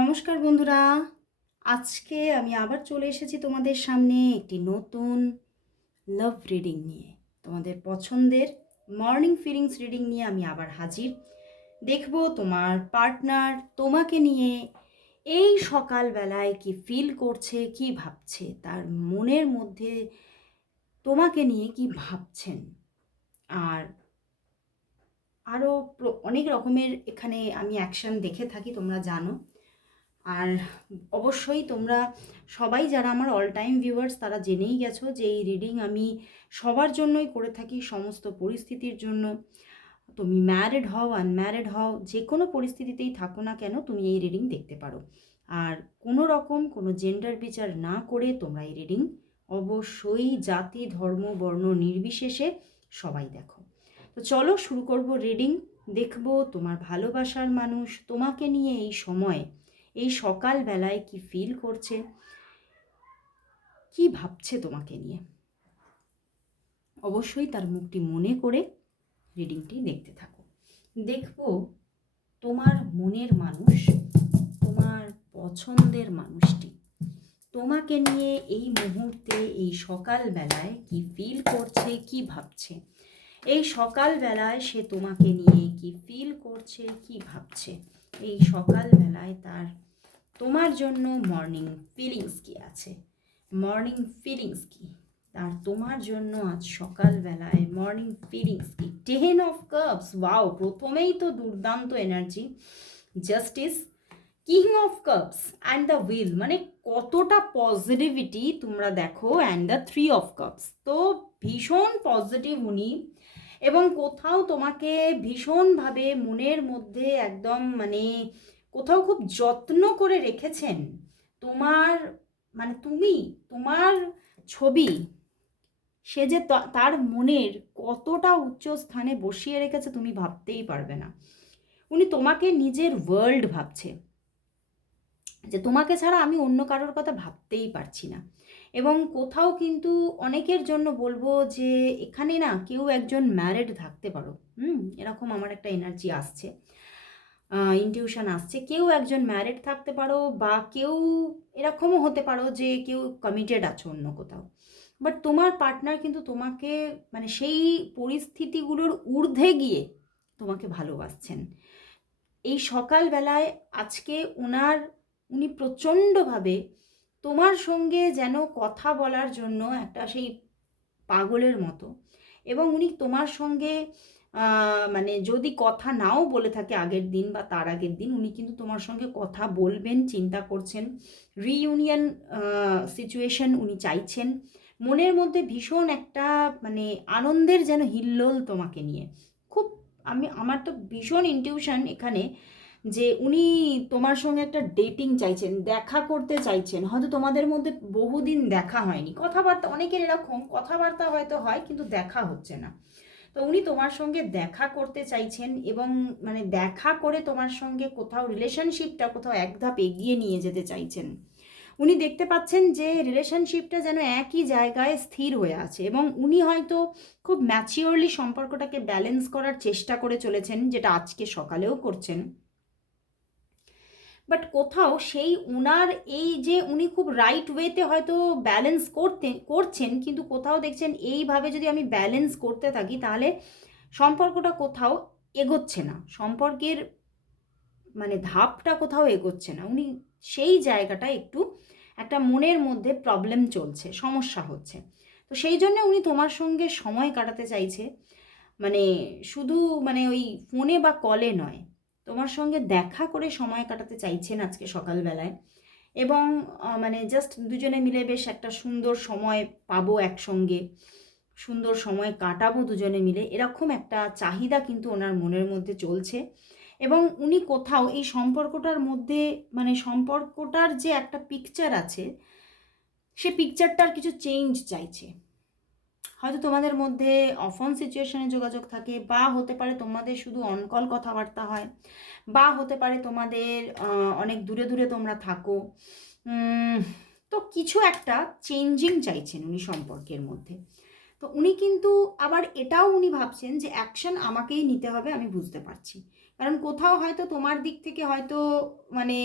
নমস্কার বন্ধুরা, আজকে আমি আবার চলে এসেছি তোমাদের সামনে একটি নতুন লাভ রিডিং নিয়ে। তোমাদের পছন্দের মর্নিং ফিলিংস রিডিং নিয়ে আমি আবার হাজির। দেখব তোমার পার্টনার তোমাকে নিয়ে এই সকালবেলায় কি ফিল করছে, কি ভাবছে, তার মনের মধ্যে তোমাকে নিয়ে কি ভাবছেন। আর আরও অনেক রকমের এখানে আমি অ্যাকশন দেখে থাকি, তোমরা জানো। আর অবশ্যই তোমরা সবাই যারা আমার অল টাইম ভিউয়ার্স তারা জেনেই গেছো যে এই রিডিং আমি সবার জন্যই করে থাকি, সমস্ত পরিস্থিতির জন্য। তুমি ম্যারিড হও, আনম্যারিড হও, যে কোনো পরিস্থিতিতেই থাকো না কেন তুমি এই রিডিং দেখতে পারো। আর কোনো রকম কোনো জেন্ডার বিচার না করে তোমরা এই রিডিং অবশ্যই জাতি ধর্ম বর্ণ নির্বিশেষে সবাই দেখো। তো চলো শুরু করব রিডিং। দেখব তোমার ভালোবাসার মানুষ তোমাকে নিয়ে এই সময়, এই সকালবেলায় কি ফিল করছে, কি ভাবছে তোমাকে নিয়ে। অবশ্যই তার মুখটি মনে করে রিডিংটি দেখতে থাকো। দেখব তোমার মনের মানুষ, তোমার পছন্দের মানুষটি তোমাকে নিয়ে এই মুহূর্তে এই সকালবেলায় কি ফিল করছে, কি ভাবছে। এই সকালবেলায় সে তোমাকে নিয়ে কি ফিল করছে, কি ভাবছে। এই সকালবেলায় তার তোমার জন্য মর্নিং ফিলিংস কি আছে, মর্নিং ফিলিংস কি তার তোমার জন্য আজ সকালবেলায় মর্নিং ফিলিংস কি। 10 অফ কাপস, ওয়াও, প্রথমেই তো দুর্দান্ত energy. Justice, king of cups and the wheel, মানে কতটা পজিটিভিটি তোমরা দেখো। অ্যান্ড দ্য 3 অফ কাপস, তো ভীষণ পজিটিভ উনি, এবং কোথাও তোমাকে ভীষণভাবে মনের মধ্যে একদম মানে কোথাও খুব যত্ন করে রেখেছেন। তোমার মানে তুমি, তোমার ছবি সে যে তার মনের কতটা উচ্চ স্থানে বসিয়ে রেখেছে তুমি ভাবতেই পারবে না। উনি তোমাকে নিজের ওয়ার্ল্ড ভাবছে, যে তোমাকে ছাড়া আমি অন্য কারোর কথা ভাবতেই পারছি না। এবং কোথাও কিন্তু অনেকের জন্য বলবো যে এখানে না কেউ একজন ম্যারিড থাকতে পারো। এরকম আমার একটা এনার্জি আসছে, ইনটিউশন আসছে। কেউ একজন ম্যারিড থাকতে পারো, বা কেউ এরকমও হতে পারো যে কেউ কমিটেড আছো অন্য কোথাও। বাট তোমার পার্টনার কিন্তু তোমাকে মানে সেই পরিস্থিতিগুলোর ঊর্ধ্বে গিয়ে তোমাকে ভালোবাসছেন। এই সকালবেলায় আজকে উনি প্রচণ্ডভাবে তোমার সঙ্গে যেন কথা বলার জন্য একটা সেই পাগলের মতো। এবং উনি তোমার সঙ্গে মানে যদি কথা নাও বলে থাকে আগের দিন বা তার আগের দিন, উনি কিন্তু তোমার সঙ্গে কথা বলবেন চিন্তা করছেন। রিইউনিয়ন সিচুয়েশন উনি চাইছেন। মনের মধ্যে ভীষণ একটা মানে আনন্দের যেন হিল্লোল তোমাকে নিয়ে। খুব আমার তো ভীষণ ইনটিউশন এখানে যে উনি তোমার সঙ্গে একটা ডেটিং চাইছেন, দেখা করতে চাইছেন। হয়তো তোমাদের মধ্যে বহুদিন দেখা হয়নি, কথাবার্তা অনেকের এরকম, কথাবার্তা হয়তো হয় কিন্তু দেখা হচ্ছে না। তো উনি তোমার সঙ্গে দেখা করতে চাইছেন, এবং মানে দেখা করে তোমার সঙ্গে কোথাও রিলেশনশিপটা কোথাও এক ধাপ এগিয়ে নিয়ে যেতে চাইছেন। উনি দেখতে পাচ্ছেন যে রিলেশনশিপটা যেন একই জায়গায় স্থির হয়ে আছে, এবং উনি হয়তো খুব ম্যাচিওরলি সম্পর্কটাকে ব্যালেন্স করার চেষ্টা করে চলেছেন, যেটা আজকে সকালেও করছেন। বাট কোথাও সেই উনার এই যে উনি খুব রাইট ওয়েতে হয়তো ব্যালেন্স করছেন, কিন্তু কোথাও দেখছেন এইভাবে যদি আমি ব্যালেন্স করতে থাকি তাহলে সম্পর্কটা কোথাও এগোচ্ছে না, সম্পর্কের মানে ধাপটা কোথাও এগোচ্ছে না। উনি সেই জায়গাটা একটু একটা মনের মধ্যে প্রবলেম চলছে, সমস্যা হচ্ছে। তো সেই জন্য উনি তোমার সঙ্গে সময় কাটাতে চাইছে, মানে শুধু মানে ওই ফোনে বা কলে নয়, তোমার সঙ্গে দেখা করে সময় কাটাতে চাইছেন আজকে সকালবেলায়। এবং মানে জাস্ট দুজনে মিলে বেশ একটা সুন্দর সময় পাবো একসঙ্গে, সুন্দর সময় কাটাবো দুজনে মিলে, এরকম একটা চাহিদা কিন্তু ওনার মনের মধ্যে চলছে। এবং উনি কোথাও এই সম্পর্কটার মধ্যে মানে সম্পর্কটার যে একটা পিকচার আছে, সে পিকচারটার কিছু চেঞ্জ চাইছে। হয়তো তোমাদের মধ্যে অফ অন সিচুয়েশনে যোগাযোগ থাকে, বা হতে পারে তোমাদের শুধু অনকল কথাবার্তা হয়, বা হতে পারে তোমাদের অনেক দূরে দূরে তোমরা থাকো। তো কিছু একটা চেঞ্জিং চাইছেন উনি সম্পর্কের মধ্যে। তো উনি কিন্তু আবার এটাও উনি ভাবছেন যে অ্যাকশন আমাকেই নিতে হবে, আমি বুঝতে পারছি, কারণ কোথাও হয়তো তোমার দিক থেকে হয়তো মানে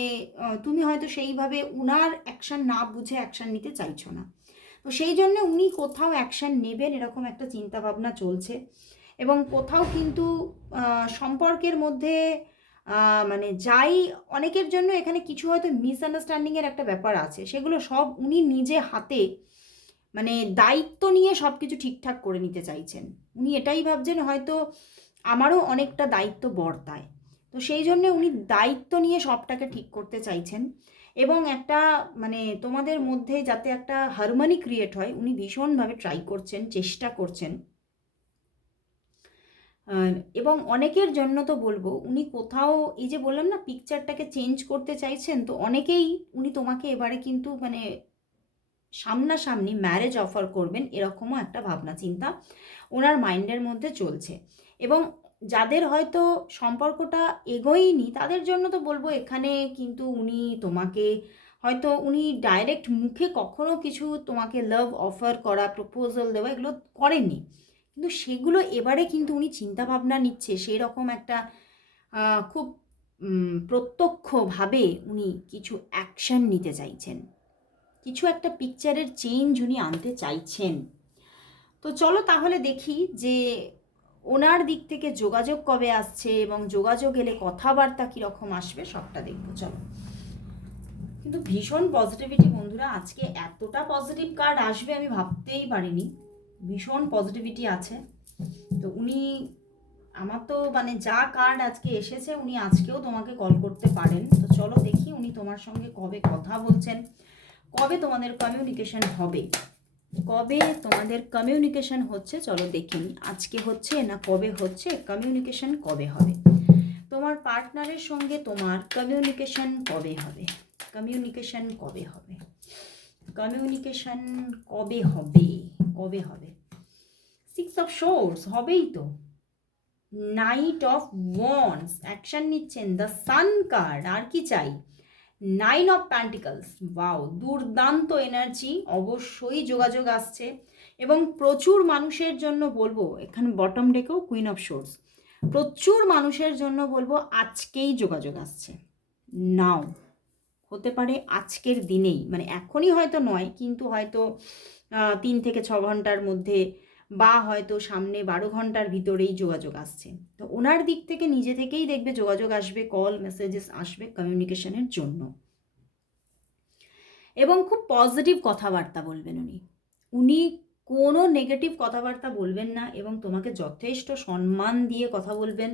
তুমি হয়তো সেইভাবে উনার অ্যাকশান না বুঝে অ্যাকশান নিতে চাইছো না। তো সেই জন্য উনি কোথাও অ্যাকশান নেবেন এরকম একটা চিন্তাভাবনা চলছে। এবং কোথাও কিন্তু সম্পর্কের মধ্যে মানে যাই অনেকের জন্য এখানে কিছু হয়তো মিসআন্ডারস্ট্যান্ডিংয়ের একটা ব্যাপার আছে, সেগুলো সব উনি নিজে হাতে মানে দায়িত্ব নিয়ে সব কিছু ঠিকঠাক করে নিতে চাইছেন। উনি এটাই ভাবছেন হয়তো আমারও অনেকটা দায়িত্ব বর্তায়, তো সেই জন্যে উনি দায়িত্ব নিয়ে সবটাকে ঠিক করতে চাইছেন। এবং একটা মানে তোমাদের মধ্যে যাতে একটা হারমোনি ক্রিয়েট হয় উনি ভীষণভাবে ট্রাই করছেন, চেষ্টা করছেন। এবং অনেকের জন্য তো বলবো উনি কোথাও এই যে বললাম না পিকচারটাকে চেঞ্জ করতে চাইছেন, তো অনেকেই উনি তোমাকে এবারে কিন্তু মানে সামনাসামনি ম্যারেজ অফার করবেন এরকমও একটা ভাবনা চিন্তা ওনার মাইন্ডের মধ্যে চলছে। এবং যাদের হয়তো সম্পর্কটা এগোয়নি তাদের জন্য তো বলবো এখানে কিন্তু উনি তোমাকে হয়তো উনি ডাইরেক্ট মুখে কখনো কিছু তোমাকে লাভ অফার করা, প্রপোজাল দেওয়া এগুলো করেননি, কিন্তু সেগুলো এবারে কিন্তু উনি চিন্তাভাবনা নিচ্ছে সেই রকম একটা খুব প্রত্যক্ষভাবে উনি কিছু অ্যাকশন নিতে চাইছেন, কিছু একটা পিকচারের চেঞ্জ উনি আনতে চাইছেন। তো চলো তাহলে দেখি যে ওনার দিক থেকে যোগাযোগ কবে আসছে এবং যোগাযোগ এলে কথাবার্তা কীরকম আসবে সবটা দেখবো। চলো, কিন্তু ভীষণ পজিটিভিটি বন্ধুরা, আজকে এতটা পজিটিভ কার্ড আসবে আমি ভাবতেই পারিনি, ভীষণ পজিটিভিটি আছে। তো উনি আমার তো মানে যা কার্ড আজকে এসেছে উনি আজকেও তোমাকে কল করতে পারেন। তো চলো দেখি উনি তোমার সঙ্গে কবে কথা বলছেন, কবে তোমাদের কমিউনিকেশন হবে, কবে তোমাদের কমিউনিকেশন হচ্ছে। চলো দেখি আজকে হচ্ছে না কবে হচ্ছে, কমিউনিকেশন কবে হবে তোমার পার্টনারের সঙ্গে, তোমার কমিউনিকেশন কবে হবে, কমিউনিকেশন কবে হবে, কমিউনিকেশন কবে হবে, কবে হবে। 6 অফ সোর্স হবেই তো, নাইট অফ ওয়ান্ডস অ্যাকশন নিচ্ছেন, দ্য সান কার্ড, আর কি চাই, 9 অফ প্যান্টিকলস, ওয়াও দুর্দান্ত এনার্জি, অবশ্যই যোগাযোগ আসছে। এবং প্রচুর মানুষের জন্য বলবো এখানে বটম ডেকেও কুইন অফ সোর্স, প্রচুর মানুষের জন্য বলবো আজকেই যোগাযোগ আসছে, নাও হতে পারে আজকের দিনেই, মানে এখনই হয়তো নয় কিন্তু হয়তো 3 থেকে 6 ঘন্টার মধ্যে বা হয়তো সামনে 12 ঘন্টার ভিতরেই যোগাযোগ আসছে। তো ওনার দিক থেকে নিজে থেকেই দেখবে যোগাযোগ আসবে, কল মেসেজেস আসবে কমিউনিকেশনের জন্য। এবং খুব পজিটিভ কথাবার্তা বলবেন উনি, উনি কোনো নেগেটিভ কথাবার্তা বলবেন না এবং তোমাকে যথেষ্ট সম্মান দিয়ে কথা বলবেন,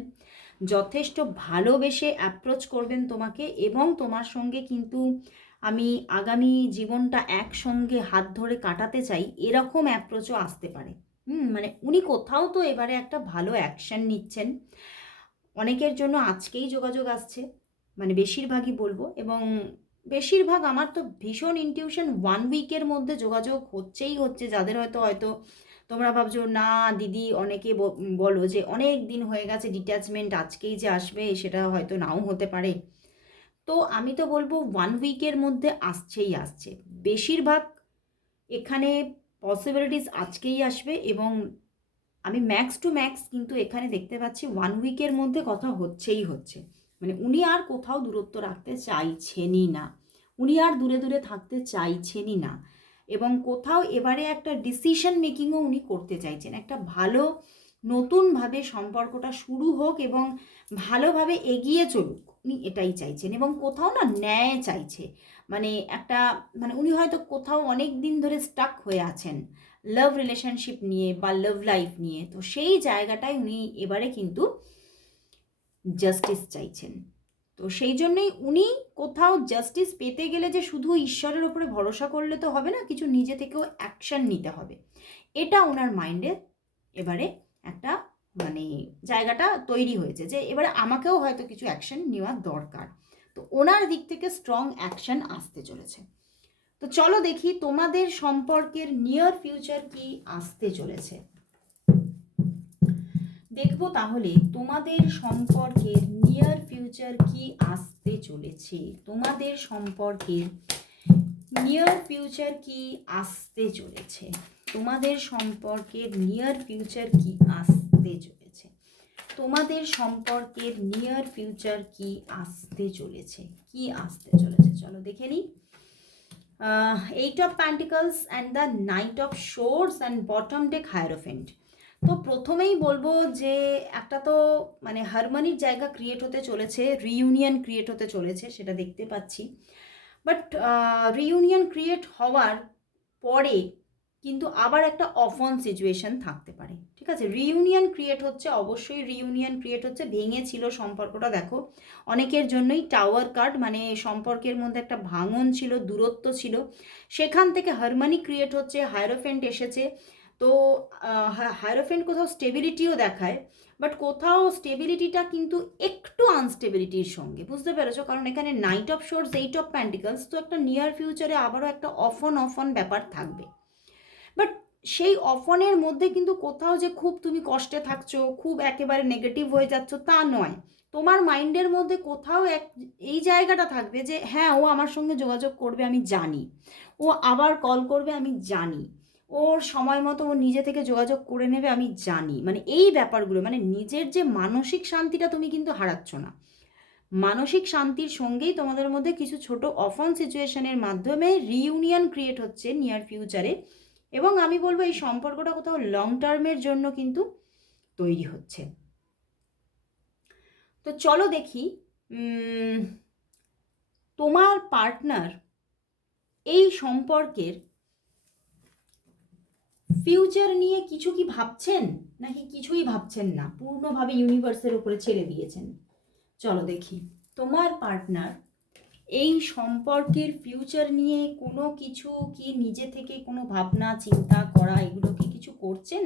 যথেষ্ট ভালোবেসে অ্যাপ্রোচ করবেন তোমাকে। এবং তোমার সঙ্গে কিন্তু আমি আগামী জীবনটা একসঙ্গে হাত ধরে কাটাতে চাই এরকম অ্যাপ্রোচও আসতে পারে। মানে উনি কোথাও তো এবারে একটা ভালো অ্যাকশন নিচ্ছেন। অনেকের জন্য আজকেই যোগাযোগ আসছে, মানে বেশিরভাগই বলবো। এবং বেশিরভাগ আমার তো ভীষণ ইনটিউশন 1 উইকের মধ্যে যোগাযোগ হচ্ছেই হচ্ছে। যাদের হয়তো হয়তো তোমরা ভাবছো না দিদি, অনেকে বলো যে অনেক দিন হয়ে গেছে ডিট্যাচমেন্ট, আজকেই যে আসবে সেটা হয়তো নাও হতে পারে। তো আমি তো বলবো 1 উইকের মধ্যে আসছেই আসছে, বেশিরভাগ এখানে পসিবিলিটিস আজকেই আসবে। এবং আমি ম্যাক্স টু ম্যাক্স কিন্তু এখানে দেখতে পাচ্ছি 1 উইকের মধ্যে কথা হচ্ছেই হচ্ছে। মানে উনি আর কোথাও দূরত্ব রাখতে চাইছেনই না, উনি আর দূরে দূরে থাকতে চাইছেনই না। এবং কোথাও এবারে একটা ডিসিশন মেকিংও উনি করতে চাইছেন, একটা ভালো নতুনভাবে সম্পর্কটা শুরু হোক এবং ভালোভাবে এগিয়ে চলুক, উনি এটাই চাইছেন। এবং কোথাও না ন্যায় চাইছে, মানে একটা মানে উনি হয়তো কোথাও অনেক দিন ধরে স্টাক হয়ে আছেন লাভ রিলেশনশিপ নিয়ে বা লাভ লাইফ নিয়ে। তো সেই জায়গাটায় উনি এবারে কিন্তু জাস্টিস চাইছেন। তো সেই জন্যই উনি কোথাও জাস্টিস পেতে গেলে যে শুধু ঈশ্বরের ওপরে ভরসা করলে তো হবে না, কিছু নিজে থেকেও অ্যাকশন নিতে হবে, এটা ওনার মাইন্ডে এবারে একটা মানে জায়গাটা তৈরি হয়েছে যে এবারে আমাকেও হয়তো কিছু অ্যাকশন নেওয়ার দরকার। তো ওনার দিক থেকে স্ট্রং অ্যাকশন আসতে চলেছে। তো চলো দেখি তোমাদের সম্পর্কের নিয়ার ফিউচার কি আসতে চলেছে। দেখবো তাহলে তোমাদের সম্পর্কের নিয়ার ফিউচার কি আসতে চলেছে, তোমাদের সম্পর্কের নিয়ার ফিউচার কি আসতে চলেছে, তোমাদের সম্পর্কের নিয়ার ফিউচার কি আসতে চলেছে। তোমাদের সম্পর্কের নিয়ার ফিউচার কি আসতে চলেছে, চলো দেখে নিই। 8 of Pentacles and the Knight of Swords and bottom deck Hierophant। তো প্রথমেই বলবো যে একটা তো মানে হারমোনির জায়গা ক্রিয়েট হতে চলেছে, রিইউনিয়ন ক্রিয়েট হতে চলেছে, সেটা দেখতে পাচ্ছি। বাট রিইউনিয়ন ক্রিয়েট হওয়ার পরে কিন্তু আবার একটা অফ অন সিচুয়েশন থাকতে পারে, ঠিক আছে। রিইউনিয়ন ক্রিয়েট হচ্ছে, অবশ্যই রিইউনিয়ন ক্রিয়েট হচ্ছে। ভেঙেছিল সম্পর্কটা, দেখো অনেকের জন্যই টাওয়ার কার্ড, মানে সম্পর্কের মধ্যে একটা ভাঙন ছিল, দূরত্ব ছিল, সেখান থেকে হারমোনি ক্রিয়েট হচ্ছে, হায়ারোফেন্ট এসেছে। তো হায়ারোফেন্ট কোথাও স্টেবিলিটিও দেখায়, বাট কোথাও স্টেবিলিটিটা কিন্তু একটু আনস্টেবিলিটির সঙ্গে, বুঝতে পেরেছো? কারণ এখানে night of swords, 8 of pentacles, তো একটা নিয়ার ফিউচারে আবারও একটা অফ অন ব্যাপার থাকবে। বাট সেই অফনের মধ্যে কিন্তু কোথাও যে খুব তুমি কষ্টে থাকছো, খুব একেবারে নেগেটিভ হয়ে যাচ্ছ, তা নয়। তোমার মাইন্ডের মধ্যে কোথাও এই জায়গাটা থাকবে যে হ্যাঁ, ও আমার সঙ্গে যোগাযোগ করবে, আমি জানি, ও আবার কল করবে, আমি জানি, ওর সময় মতো ও নিজে থেকে যোগাযোগ করে নেবে, আমি জানি। মানে এই ব্যাপারগুলো, মানে নিজের যে মানসিক শান্তিটা তুমি কিন্তু হারাচ্ছ না। মানসিক শান্তির সঙ্গেই তোমাদের মধ্যে কিছু ছোট অফ অন সিচুয়েশনের মাধ্যমে রিইউনিয়ন ক্রিয়েট হচ্ছে নিয়ার ফিউচারে। এবং আমি বলবো এই সম্পর্কটা কোথাও লং টার্মের জন্য কিন্তু তৈরি হচ্ছে। তো চলো দেখি তোমার পার্টনার এই সম্পর্কের ফিউচার নিয়ে কিছু কি ভাবছেন, নাকি কিছুই ভাবছেন না, পূর্ণভাবে ইউনিভার্সের উপরে ছেড়ে দিয়েছেন। চলো দেখি তোমার পার্টনার এই সম্পর্কের ফিউচার নিয়ে কোনো কিছু কি নিজে থেকে কোনো ভাবনা চিন্তা করা এগুলো কি কিছু করছেন,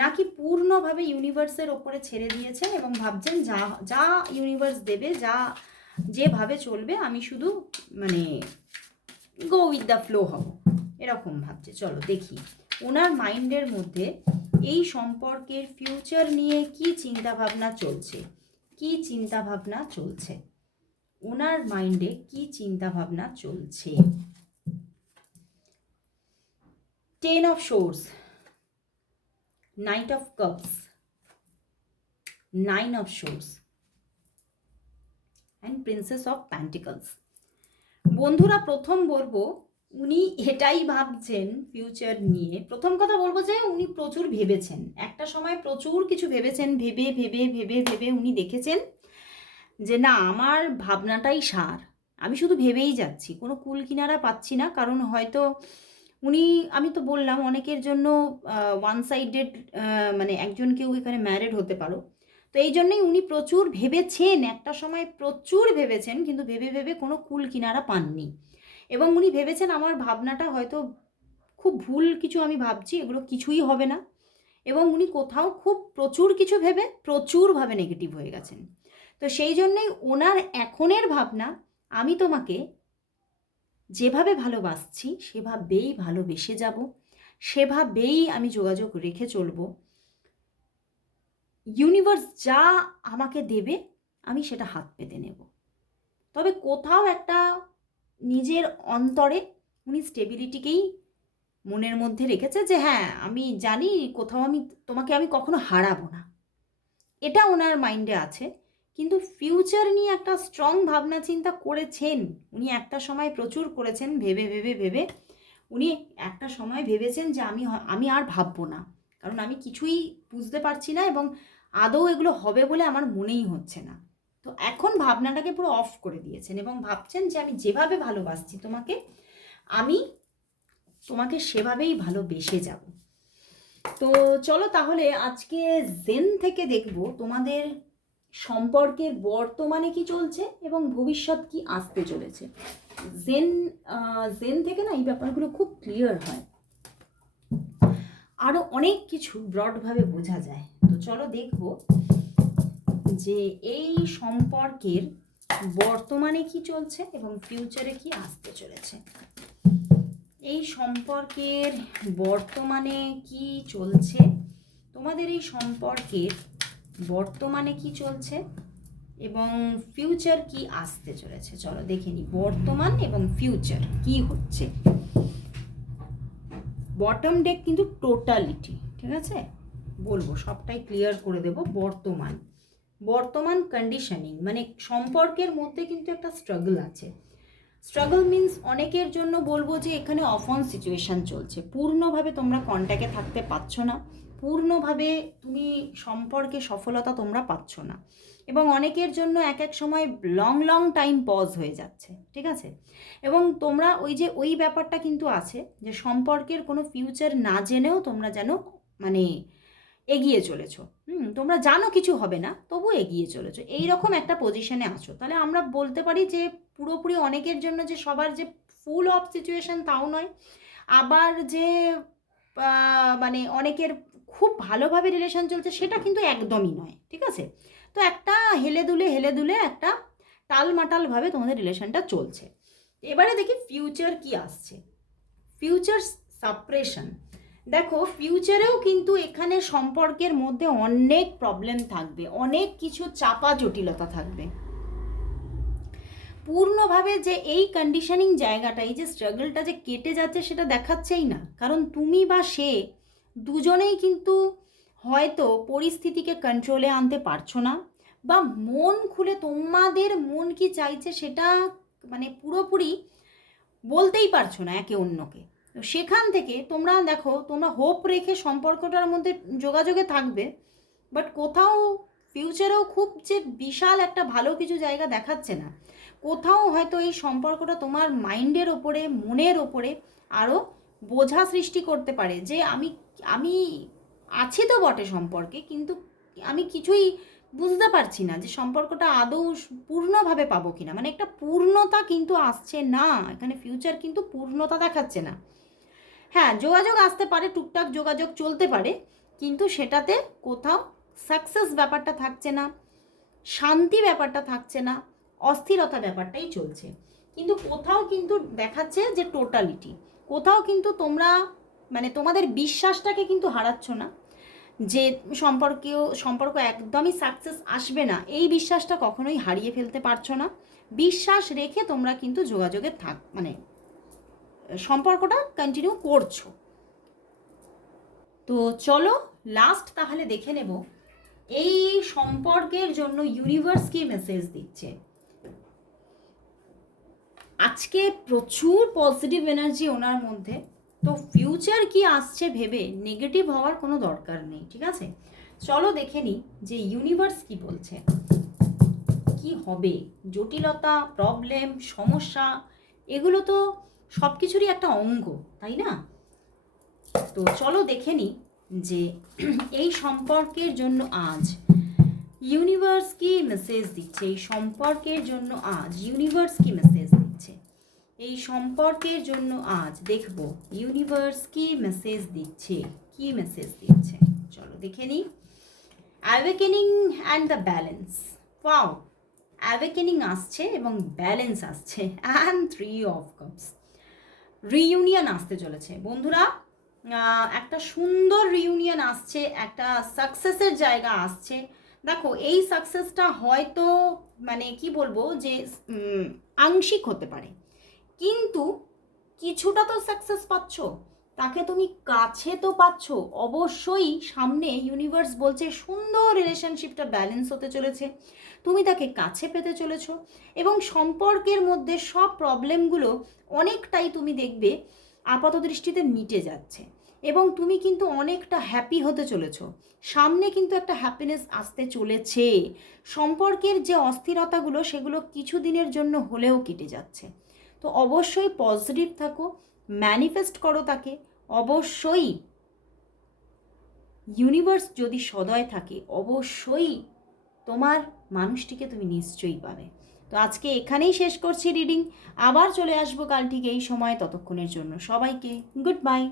নাকি পূর্ণভাবে ইউনিভার্সের ওপরে ছেড়ে দিয়েছেন এবং ভাবছেন যা যা ইউনিভার্স দেবে, যেভাবে চলবে, আমি শুধু মানে গো উইথ দ্য ফ্লো হব, এরকম ভাবছে। চলো দেখি ওনার মাইন্ডের মধ্যে এই সম্পর্কের ফিউচার নিয়ে কি চিন্তাভাবনা চলছে, ওনার মাইন্ডে কি চিন্তাভাবনা চলছে। 10 of Swords, Knight of Cups, 9 of Swords and Princess of Pentacles। বন্ধুরা, প্রথম বলবো উনি এটাই ভাবছেন ফিউচার নিয়ে। প্রথম কথা বলবো যে উনি প্রচুর ভেবেছেন, একটা সময় প্রচুর কিছু ভেবেছেন, ভেবে উনি দেখেছেন যে না, আমার ভাবনাটাই সার, আমি শুধু ভেবেই যাচ্ছি, কোনো কুল কিনারা পাচ্ছি না। কারণ হয়তো উনি, আমি তো বললাম অনেকের জন্য ওয়ান সাইডেড, মানে একজন কেউ এখানে ম্যারিড হতে পারো। তো এই জন্যই উনি প্রচুর ভেবেছেন, একটা সময় প্রচুর ভেবেছেন, কিন্তু ভেবে কোনো কুল কিনারা পাননি। এবং উনি ভেবেছেন আমার ভাবনাটা হয়তো খুব ভুল কিছু আমি ভাবছি, এগুলো কিছুই হবে না। এবং উনি কোথাও খুব প্রচুর কিছু ভেবে প্রচুরভাবে নেগেটিভ হয়ে গেছেন। তো সেই জন্যই ওনার এখনের ভাবনা, আমি তোমাকে যেভাবে ভালোবাসছি সেভাবেই ভালোবেসে যাব, সেভাবেই আমি যোগাযোগ রেখে চলব, ইউনিভার্স যা আমাকে দেবে আমি সেটা হাত পেতে নেব। তবে কোথাও একটা নিজের অন্তরে উনি স্টেবিলিটিকেই মনের মধ্যে রেখেছে যে হ্যাঁ, আমি জানি কোথাও তোমাকে আমি কখনো হারাবো না, এটা ওনার মাইন্ডে আছে। কিন্তু ফিউচার নিয়ে একটা স্ট্রং ভাবনা চিন্তা করেছেন উনি, একটা সময় প্রচুর করেছেন, ভেবে উনি একটা সময় ভেবেছেন যে আমি আর ভাববো না, কারণ আমি কিছুই বুঝতে পারছি না এবং আদৌ এগুলো হবে বলে আমার মনেই হচ্ছে না। তো এখন ভাবনাটাকে পুরো অফ করে দিয়েছেন এবং ভাবছেন যে আমি যেভাবে ভালোবাসছি তোমাকে, আমি তোমাকে সেভাবেই ভালোবেসে যাব। তো চলো তাহলে আজকে জেন থেকে দেখব তোমাদের সম্পর্কের বর্তমানে কি চলছে এবং ভবিষ্যৎ কি আসতে চলেছে। জেন থেকে না এই ব্যাপারগুলো খুব ক্লিয়ার হয়, আরও অনেক কিছু ব্রডভাবে বোঝা যায়। তো চলো দেখব যে এই সম্পর্কের বর্তমানে কি চলছে এবং ফিউচারে কি আসতে চলেছে। এই সম্পর্কের বর্তমানে কি চলছে, তোমাদের এই সম্পর্কের বর্তমানে কি চলছে এবং ফিউচার কি আসতে চলেছে। চলো দেখে নিই বর্তমান এবং ফিউচার কি হচ্ছে। বটম ডেক কিন্তু টোটালিটি, ঠিক আছে, বলবো, সবটাই ক্লিয়ার করে দেব। বর্তমান কন্ডিশনিং, মানে সম্পর্কের মধ্যে কিন্তু একটা স্ট্রাগল আছে। স্ট্রাগল মিন্স অনেকের জন্য বলবো যে এখানে অফ অন সিচুয়েশান চলছে, পূর্ণভাবে তোমরা কন্ট্যাক্টে থাকতে পারছো না, পূর্ণভাবে তুমি সম্পর্কে সফলতা তোমরা পাচ্ছ না, এবং অনেকের জন্য এক এক সময় লং টাইম পজ হয়ে যাচ্ছে, ঠিক আছে? এবং তোমরা ওই ব্যাপারটা কিন্তু আছে যে সম্পর্কের কোনো ফিউচার না জেনেও তোমরা যেন মানে এগিয়ে চলেছো, তোমরা জানো কিছু হবে না, তবু এগিয়ে চলেছো, এইরকম একটা পজিশনে আছো। তাহলে আমরা বলতে পারি যে পুরোপুরি অনেকের জন্য যে সবার যে ফুল অফ সিচুয়েশান তাও নয়, আবার যে মানে অনেকের খুব ভালোভাবে রিলেশন চলছে সেটা কিন্তু একদমই নয়, ঠিক আছে? তো একটা হেলে দুলে একটা টালমাটালভাবে তোমাদের রিলেশনটা চলছে। এবারে দেখি ফিউচার কি আসছে। ফিউচার সাপ্রেশন, দেখো ফিউচারেও কিন্তু এখানে সম্পর্কের মধ্যে অনেক প্রবলেম থাকবে, অনেক কিছু চাপা জটিলতা থাকবে। পূর্ণভাবে যে এই কন্ডিশনিং জায়গাটা, এই যে স্ট্রাগলটা যে কেটে যাচ্ছে সেটা দেখাচ্ছেই না, কারণ তুমি বা সে দুজনেই কিন্তু হয়তো পরিস্থিতিকে কন্ট্রোলে আনতে পারছো না, বা মন খুলে তোমাদের মন কি চাইছে সেটা মানে পুরোপুরি বলতেই পারছো না একে অন্যকে। তো সেখান থেকে তোমরা দেখো, তোমরা হোপ রেখে সম্পর্কটার মধ্যে যোগাযোগে থাকবে, বাট কোথাও ফিউচারেও খুব যে বিশাল একটা ভালো কিছু জায়গা দেখাচ্ছে না। কোথাও হয়তো এই সম্পর্কটা তোমার মাইন্ডের ওপরে, মনের ওপরে আরও বোঝা সৃষ্টি করতে পারে যে আমি আছি তো বটে সম্পর্কে, কিন্তু আমি কিছুই বুঝতে পারছি না যে সম্পর্কটা আদৌ পূর্ণভাবে পাবো কিনা, মানে একটা পূর্ণতা কিন্তু আসছে না এখানে, ফিউচার কিন্তু পূর্ণতা দেখাচ্ছে না। হ্যাঁ, যোগাযোগ আসতে পারে, টুকটাক যোগাযোগ চলতে পারে, কিন্তু সেটাতে কোথাও সাকসেস ব্যাপারটা থাকছে না, শান্তি ব্যাপারটা থাকছে না, অস্থিরতা ব্যাপারটাই চলছে। কিন্তু কোথাও কিন্তু দেখাচ্ছে যে টোটালিটি, কোথাও কিন্তু তোমরা মানে তোমাদের বিশ্বাসটাকে কিন্তু হারাচ্ছ না, যে সম্পর্ক একদমই সাকসেস আসবে না, এই বিশ্বাসটা কখনোই হারিয়ে ফেলতে পারছো না। বিশ্বাস রেখে তোমরা কিন্তু যোগাযোগে মানে সম্পর্কটা কন্টিনিউ করছো। তো চলো লাস্ট তাহলে দেখে নেব এই সম্পর্কের জন্য ইউনিভার্স কি মেসেজ দিচ্ছে। আজকে প্রচুর পজিটিভ এনার্জি ওনার মধ্যে, তো ফিউচার কি আসছে ভেবে নেগেটিভ হওয়ার কোনো দরকার নেই, ঠিক আছে? চলো দেখে নিই যে ইউনিভার্স কি বলছে, কি হবে। জটিলতা, প্রবলেম, সমস্যা, এগুলো তো সব কিছুরই একটা অঙ্গ, তাই না? তো চলো দেখে নিই যে এই সম্পর্কের জন্য আজ ইউনিভার্স কি মেসেজ দিচ্ছে, এই সম্পর্কের জন্য আজ ইউনিভার্স কি মেসেজ দিচ্ছে, এই সম্পর্কের জন্য আজ দেখব ইউনিভার্স কি মেসেজ দিচ্ছে, কি মেসেজ দিচ্ছে। চলো দেখে নিই। Awakening and the balance, wow, awakening আসছে এবং ব্যালেন্স আসছে, অ্যান্ড 3 অফ কাপস। রিইউনিয়ন আসতে চলেছে বন্ধুরা, একটা সুন্দর রিইউনিয়ন আসছে, একটা সাকসেসের জায়গা আসছে। দেখো এই সাকসেসটা হয়তো মানে কি বলবো যে আংশিক হতে পারে, কিন্তু কিছুটা তো সাকসেস পাচ্ছ, তাকে তুমি কাছে তো পাচ্ছ অবশ্যই। সামনে ইউনিভার্স বলছে সুন্দর রিলেশনশিপটা ব্যালেন্স হতে চলেছে, তুমি তাকে কাছে পেতে চলেছো, এবং সম্পর্কের মধ্যে সব প্রবলেমগুলো অনেকটাই তুমি দেখবে আপাত দৃষ্টিতে মিটে যাচ্ছে, এবং তুমি কিন্তু অনেকটা হ্যাপি হতে চলেছো। সামনে কিন্তু একটা হ্যাপিনেস আসতে চলেছে, সম্পর্কের যে অস্থিরতাগুলো সেগুলো কিছু দিনের জন্য হলেও কেটে যাচ্ছে। তো অবশ্যই পজিটিভ থাকো, ম্যানিফেস্ট করো তাকে, অবশ্যই ইউনিভার্স যদি সদয় থাকে অবশ্যই তোমার মানুষটিকে তুমি নিশ্চয়ই পাবে। তো আজকে এখানেই শেষ করছি রিডিং, আবার চলে আসবো কাল ঠিক এই সময়, ততক্ষণের জন্য সবাইকে গুড বাই।